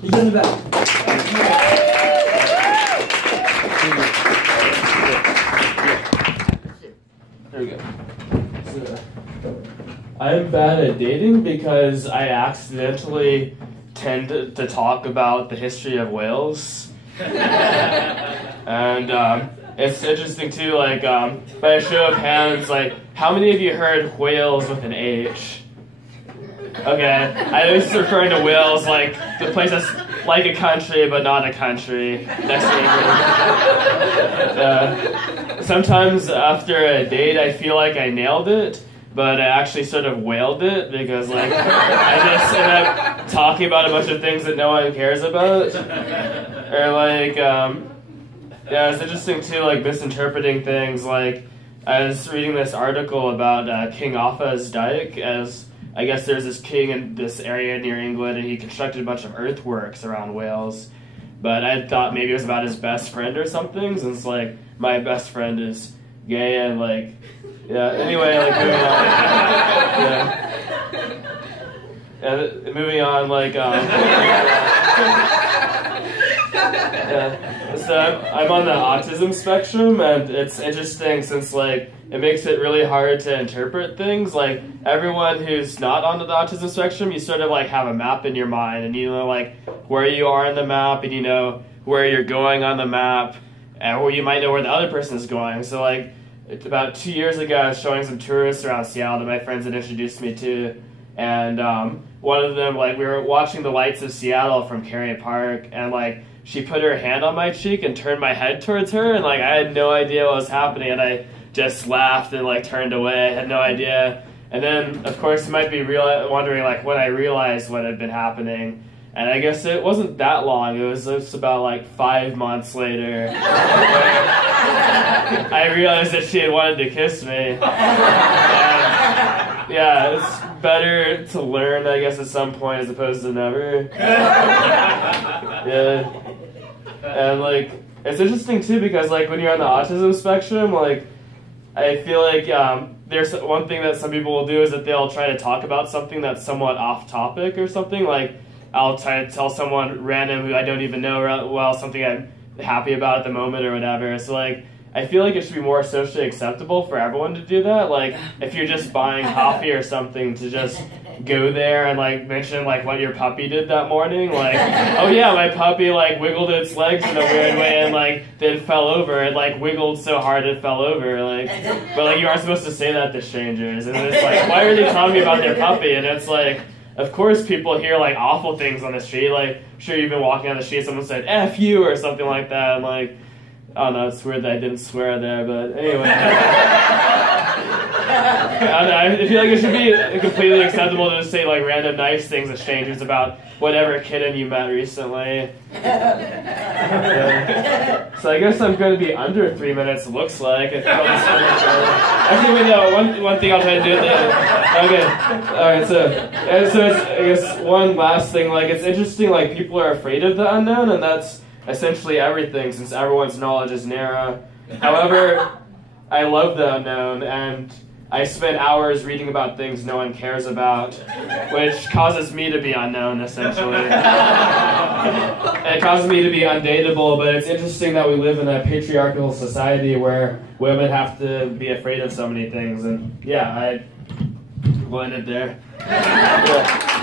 He's in the back. There we go. So, I'm bad at dating because I accidentally tend to talk about the history of whales. And it's interesting too, like, by a show of hands, like, how many of you heard whales with an H? Okay, I was referring to whales like the place that's like a country but not a country next to England. Sometimes after a date I feel like I nailed it, but I actually sort of whaled it because like I just end up talking about a bunch of things that no one cares about. Or like, yeah, it's interesting too, like misinterpreting things. Like I was reading this article about King Offa's Dyke, as I guess there's this king in this area near England, and he constructed a bunch of earthworks around Wales. But I thought maybe it was about his best friend or something, since like my best friend is gay and like, yeah. Anyway, like moving on. Yeah. And moving on, like, yeah. So I'm on the autism spectrum, and it's interesting since like it makes it really hard to interpret things. Like everyone who's not on the autism spectrum, you sort of like have a map in your mind, and you know like where you are in the map, and you know where you're going on the map, or you might know where the other person is going. So like about 2 years ago, I was showing some tourists around Seattle that my friends had introduced me to, and one of them, like we were watching the lights of Seattle from Cary Park, and like she put her hand on my cheek and turned my head towards her, and like I had no idea what was happening, and I just laughed and like turned away. I had no idea. And then of course you might be wondering like when I realized what had been happening, and I guess it wasn't that long. It was just about like 5 months later. I realized that she had wanted to kiss me. And, yeah, it's better to learn, I guess, at some point as opposed to never. Yeah. And like it's interesting too because like when you're on the autism spectrum, like I feel like there's one thing that some people will do is that they'll try to talk about something that's somewhat off topic or something. Like I'll try to tell someone random who I don't even know well something I'm happy about at the moment or whatever. So like I feel like it should be more socially acceptable for everyone to do that. Like if you're just buying coffee or something, to just go there and like mention like what your puppy did that morning. Like, oh yeah, my puppy like wiggled its legs in a weird way and like then fell over. It like wiggled so hard it fell over. Like, but like you aren't supposed to say that to strangers. And it's like, why are they telling me about their puppy? And it's like, of course people hear like awful things on the street. Like, sure, you've been walking on the street, someone said F you or something like that. And like, I don't know, it's weird that I didn't swear there, but anyway. I feel like it should be completely acceptable to just say like random nice things to strangers about whatever kitten you met recently. So I guess I'm going to be under 3 minutes, looks like. Actually, wait, no, one thing I'll try to do at the end. Okay, alright, so it's, I guess one last thing, like it's interesting, like people are afraid of the unknown, and that's essentially everything, since everyone's knowledge is narrow. However, I love the unknown, and I spend hours reading about things no one cares about, which causes me to be unknown, essentially. It causes me to be undateable, but it's interesting that we live in a patriarchal society where women have to be afraid of so many things, and yeah, I will end it there. Yeah.